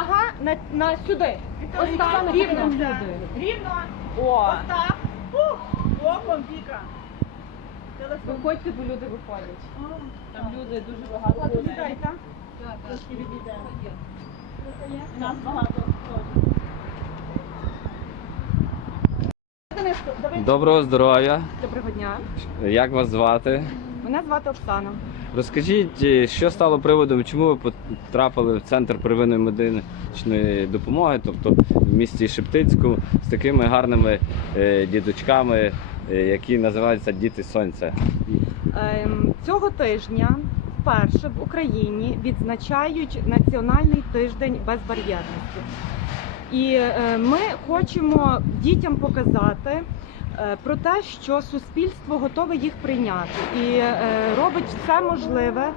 Увага на, на сюди. Ось так, рівно. Рівно. О, Ось так. Фух. Оком піка. Телефон. виходьте, бо люди виходять. Там люди дуже багато. Тут людей. віддай, так? Трошки відійде. Нас багато. теж. Доброго здоров'я. Доброго дня. Як вас звати? Мене звати Оксана. Розкажіть, е, що стало приводом, чому ви потрапили в центр первинної медичної допомоги, тобто в місті Шептицькому, з такими гарними е, дідочками, е, які називаються Діти Сонця. Ем, Цього тижня вперше в Україні відзначають Національний тиждень безбар'єрності. І ми хочемо дітям показати про те, що суспільство готове їх прийняти і е, робить все можливе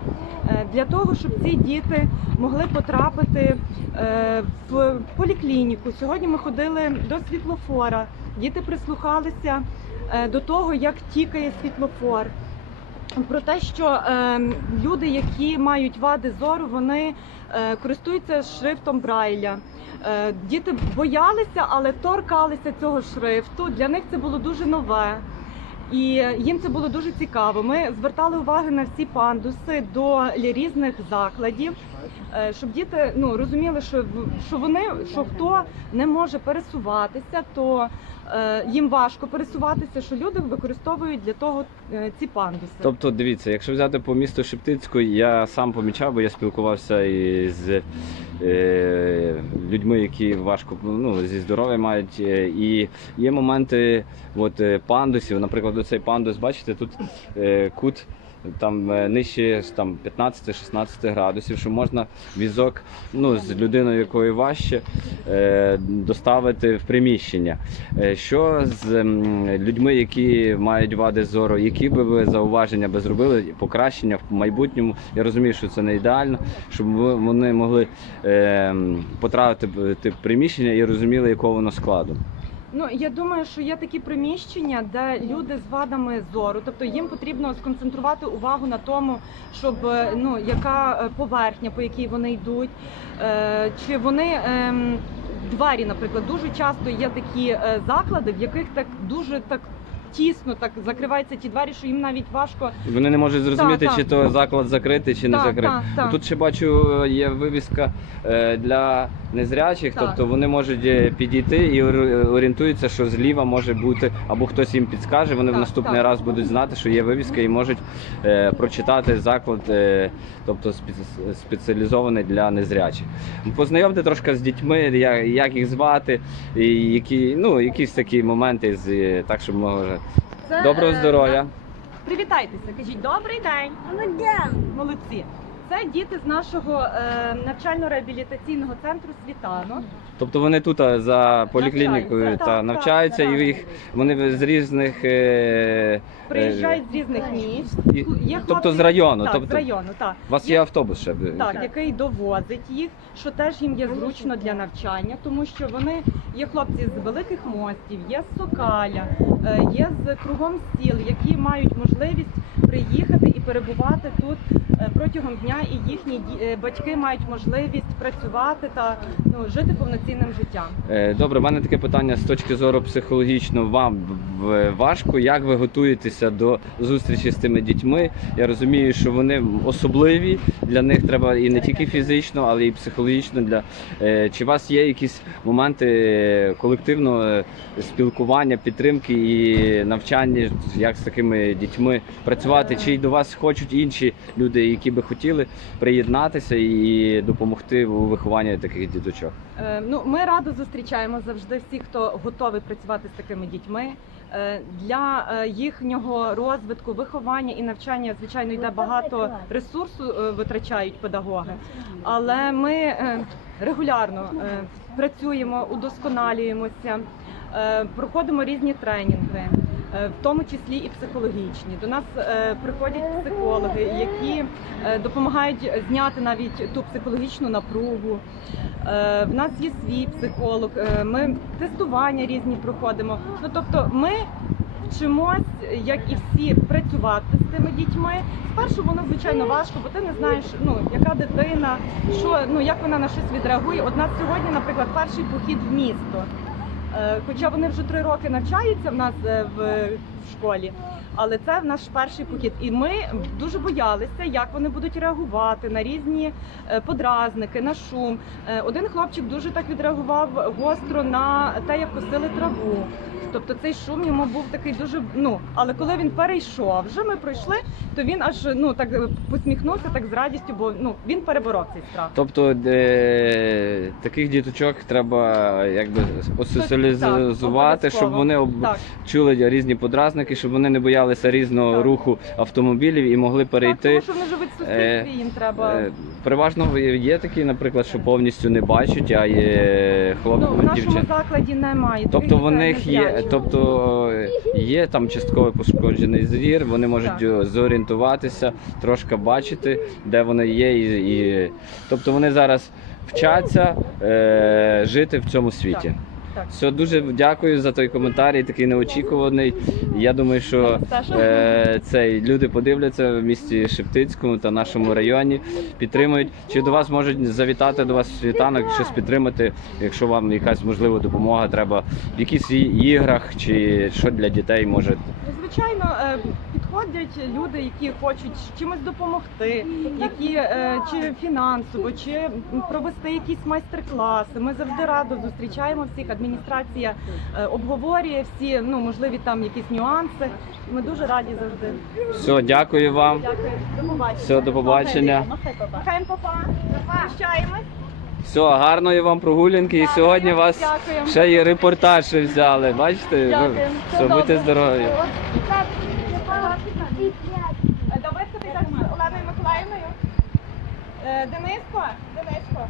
е, для того, щоб ці діти могли потрапити е, в поліклініку. Сьогодні ми ходили до світлофора. Діти прислухалися е, до того, як тікає світлофор. Про те, що е, люди, які мають вади зору, вони е, користуються шрифтом Брайля. Е, діти боялися, але торкалися цього шрифту. Для них це було дуже нове. І їм це було дуже цікаво. Ми звертали увагу на всі пандуси до різних закладів, е, щоб діти ну розуміли, що що вони, що хто не може пересуватися, то е, їм важко пересуватися, що люди використовують для того е, ці пандуси. Тобто, дивіться, якщо взяти по місту Шептицьку, я сам помічав, бо я спілкувався із е, людьми, які важко ну, зі здоров'ям мають. І є моменти от, пандусів. Наприклад, оцей пандус, бачите, тут е, кут. Там е, нижче там 15-16 градусів, що можна візок ну, з людиною, якої важче, е, доставити в приміщення. Що з людьми, які мають вади зору, які би ви зауваження би зробили, покращення в майбутньому? Я розумію, що це не ідеально, щоб вони могли потрапити в приміщення і розуміли, якого воно складу. Ну я думаю, що є такі приміщення, де люди з вадами зору, тобто їм потрібно сконцентрувати увагу на тому, щоб е, ну яка е, поверхня, по якій вони йдуть, е, чи вони. ем, Двері, наприклад, дуже часто є такі заклади, в яких так дуже так тісно так закриваються ті двері, що їм навіть важко. Вони не можуть зрозуміти, Так, чи то заклад закритий, чи не закритий. так, так. Тут ще бачу, е, є вивіска е, для незрячих, Так. тобто вони можуть е, підійти і ор- орієнтуються, що зліва може бути, або хтось їм підскаже. Вони в Так, наступний так. раз будуть знати, що є вивіска, і можуть е, прочитати заклад, е, тобто спе- спеціалізований для незрячих. Познайомте трошки з дітьми, як, як їх звати, і які ну якісь такі моменти з так, щоб може. Це, Доброго е, здоров'я. Привітайтеся, кажіть добрий день. Молодці. Це діти з нашого е, навчально-реабілітаційного центру Світанок. Тобто вони тут а, за поліклінікою Навчаються, та так, навчаються, так, і їх вони з різних е, Приїжджають з різних міст. і- Є тобто хлопці- з району. Так, тобто з району, так. у вас є автобус ще б- Так, який довозить їх, що теж їм є зручно для навчання, тому що вони є хлопці з великих мостів, є з Сокаля, е, є з кругом сіл, які мають можливість приїхати і перебувати тут е, протягом дня, і їхні е, батьки мають можливість працювати та ну жити повноцінним життям. Е, Добре, в мене таке питання з точки зору психологічно. Вам важко, як ви готуєтеся до зустрічі з тими дітьми? Я розумію, що вони особливі. Для них треба і не тільки фізично, але й психологічно. Для чи у вас є якісь моменти колективного спілкування, підтримки і навчання, як з такими дітьми працювати? Чи й до вас хочуть інші люди, які би хотіли приєднатися і допомогти у вихованні таких діточок? Е, Ну, ми радо зустрічаємо завжди всіх, хто готовий працювати з такими дітьми. Е, Для е, їхнього розвитку, виховання і навчання, звичайно, йде багато ресурсу, е, витрачають педагоги. Але ми регулярно працюємо, удосконалюємося, проходимо різні тренінги. Е, В тому числі і психологічні. До нас е, приходять психологи, які е, допомагають зняти навіть ту психологічну напругу. В нас є свій психолог, ми тестування різні проходимо. Ну тобто, ми вчимось, як і всі, працювати з тими дітьми. Спершу воно звичайно важко, бо ти не знаєш, ну яка дитина, що ну як вона на щось відреагує. От нас сьогодні, наприклад, перший похід в місто. Е, Хоча вони вже три роки навчаються в нас е, в школі, але це в наш перший похід. І ми дуже боялися, як вони будуть реагувати на різні е, подразники, на шум. Один хлопчик дуже так відреагував гостро на те, як косили траву. Тобто цей шум йому був такий дуже. Ну але коли він перейшов, вже ми пройшли, то він аж ну так е, посміхнувся так з радістю, бо ну він переборов цей страх. Тобто е, таких діточок треба якби осоціалізувати, щоб вони об... Так. чули різні подразники, щоб вони не боялися різного Так. руху автомобілів і могли Так, перейти. тому що вони живуть в суспільстві, їм треба. Переважно є такі, наприклад, що повністю не бачать, а є Ну, в нашому дівчата. закладі немає. Тобто в них є, тобто е, є там частково пошкоджений зір, вони можуть Так. е, зорієнтуватися, трошки бачити, де вони є, і, і тобто вони зараз вчаться е, жити в цьому світі. Так. Все, дуже дякую за той коментар, такий неочікуваний. Я думаю, що е, цей люди подивляться в місті Шептицькому та нашому районі, підтримують. Чи до вас можуть завітати до вас світанок, щось підтримати, якщо вам якась можливо допомога треба в якісь іграх, чи що для дітей може. Звичайно, е, підходять люди, які хочуть чимось допомогти, які е, чи фінансово, чи провести якісь майстер-класи. Ми завжди радо зустрічаємо всіх. Адміністрація е, обговорює всі ну можливі там якісь нюанси. Ми дуже раді завжди. Все, дякую вам. Дякую. До побачення. Все, до побачення. Махай, папа. Махаємо папа. Прощаємось. Все, гарної вам прогулянки. І сьогодні вас Дякуємо. ще є репортаж ще взяли. Бачите? Дякуємо. Все, будьте здорові. Е, Давидко, ти так з Оленою Миколаївною? Е, Дениско, Дениско,